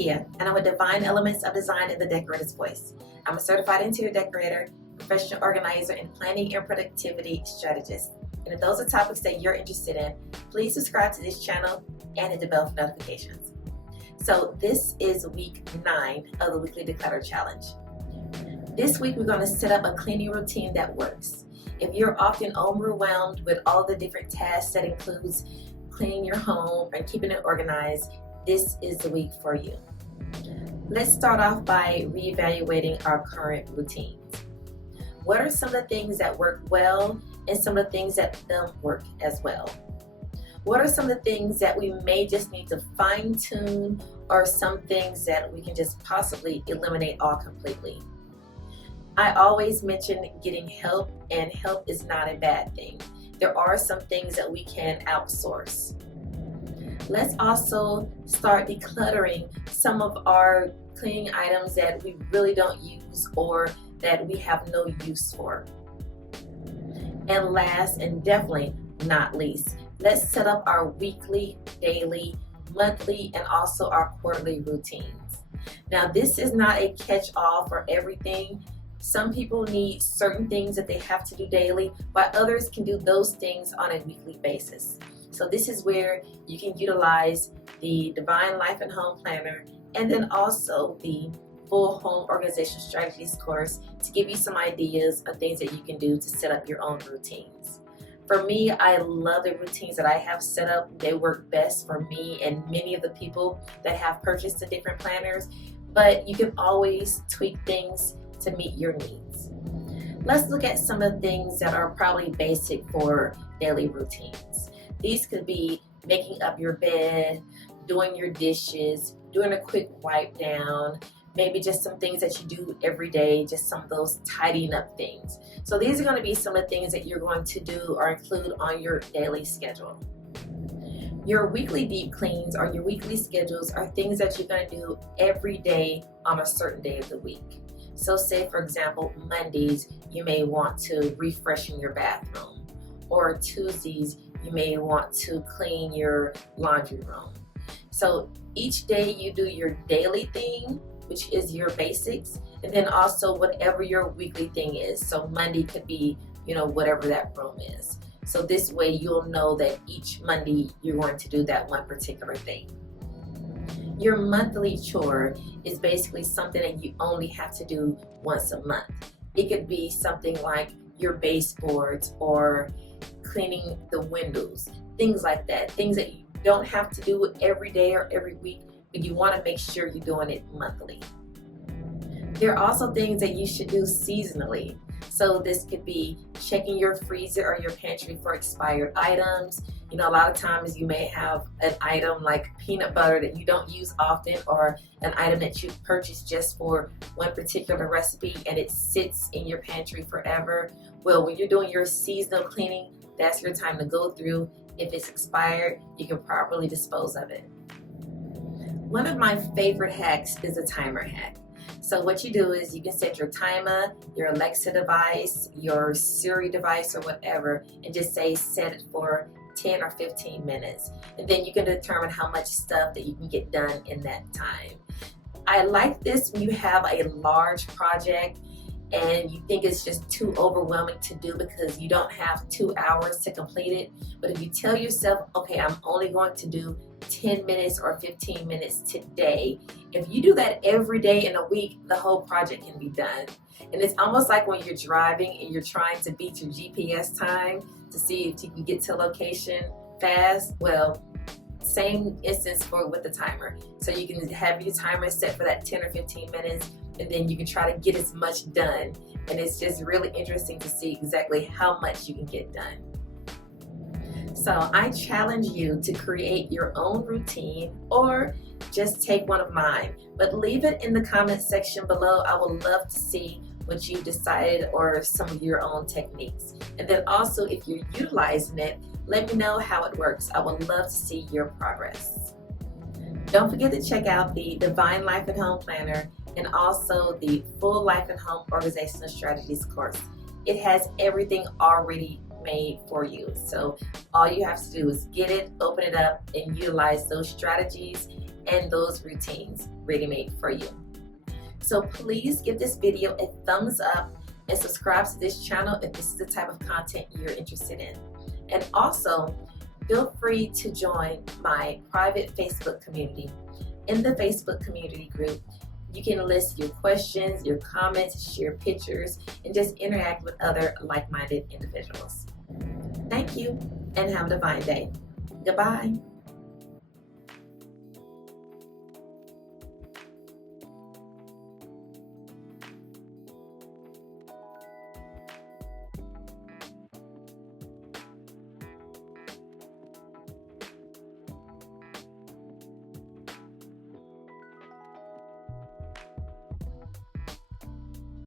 Kia, and I'm a Divine Elements of Design in the Decorator's Voice. I'm a certified interior decorator, professional organizer, and planning and productivity strategist. And if those are topics that you're interested in, please subscribe to this channel and hit the bell for notifications. So this is week 9 of the weekly declutter challenge. This week we're going to set up a cleaning routine that works. If you're often overwhelmed with all the different tasks that includes cleaning your home and keeping it organized, this is the week for you. Let's start off by reevaluating our current routines. What are some of the things that work well and some of the things that don't work as well? What are some of the things that we may just need to fine-tune, or some things that we can just possibly eliminate all completely? I always mention getting help, and help is not a bad thing. There are some things that we can outsource. Let's also start decluttering some of our cleaning items that we really don't use or that we have no use for. And last and definitely not least, let's set up our weekly, daily, monthly, and also our quarterly routines. Now, this is not a catch-all for everything. Some people need certain things that they have to do daily, while others can do those things on a weekly basis. So this is where you can utilize the Divine Life and Home Planner and then also the full home organization strategies course to give you some ideas of things that you can do to set up your own routines. For me, I love the routines that I have set up. They work best for me and many of the people that have purchased the different planners, but you can always tweak things to meet your needs. Let's look at some of the things that are probably basic for daily routines. These could be making up your bed, doing your dishes, doing a quick wipe down, maybe just some things that you do every day, just some of those tidying up things. So these are going to be some of the things that you're going to do or include on your daily schedule. Your weekly deep cleans or your weekly schedules are things that you're going to do every day on a certain day of the week. So say, for example, Mondays, you may want to refreshen your bathroom, or Tuesdays, you may want to clean your laundry room. So each day you do your daily thing, which is your basics, and then also whatever your weekly thing is. So Monday could be, whatever that room is. So this way you'll know that each Monday you're going to do that one particular thing. Your monthly chore is basically something that you only have to do once a month. It could be something like your baseboards or cleaning the windows, things like that. Things that you don't have to do every day or every week, but you want to make sure you're doing it monthly. There are also things that you should do seasonally. So this could be checking your freezer or your pantry for expired items. A lot of times you may have an item like peanut butter that you don't use often, or an item that you purchased just for one particular recipe and it sits in your pantry forever. Well, when you're doing your seasonal cleaning, that's your time to go through. If it's expired, you can properly dispose of it. One of my favorite hacks is a timer hack. So what you do is you can set your timer, your Alexa device, your Siri device or whatever, and just say set it for 10 or 15 minutes. And then you can determine how much stuff that you can get done in that time. I like this when you have a large project and you think it's just too overwhelming to do because you don't have 2 hours to complete it. But if you tell yourself, okay, I'm only going to do 10 minutes or 15 minutes today, if you do that every day in a week, the whole project can be done. And it's almost like when you're driving and you're trying to beat your GPS time to see if you can get to a location fast. Well, same instance with the timer. So you can have your timer set for that 10 or 15 minutes, and then you can try to get as much done. And it's just really interesting to see exactly how much you can get done. So I challenge you to create your own routine or just take one of mine, but leave it in the comment section below. I would love to see what you decided or some of your own techniques. And then also, if you're utilizing it, let me know how it works. I would love to see your progress. Don't forget to check out the Divine Life and Home Planner and also the Full Life and Home Organizational Strategies course. It has everything already made for you. So all you have to do is get it, open it up, and utilize those strategies and those routines. ready-made for you. So please give this video a thumbs up and subscribe to this channel if this is the type of content you're interested in. And also, feel free to join my private Facebook community. In the Facebook community group, you can list your questions, your comments, share pictures, and just interact with other like-minded individuals. Thank you, and have a divine day. Goodbye.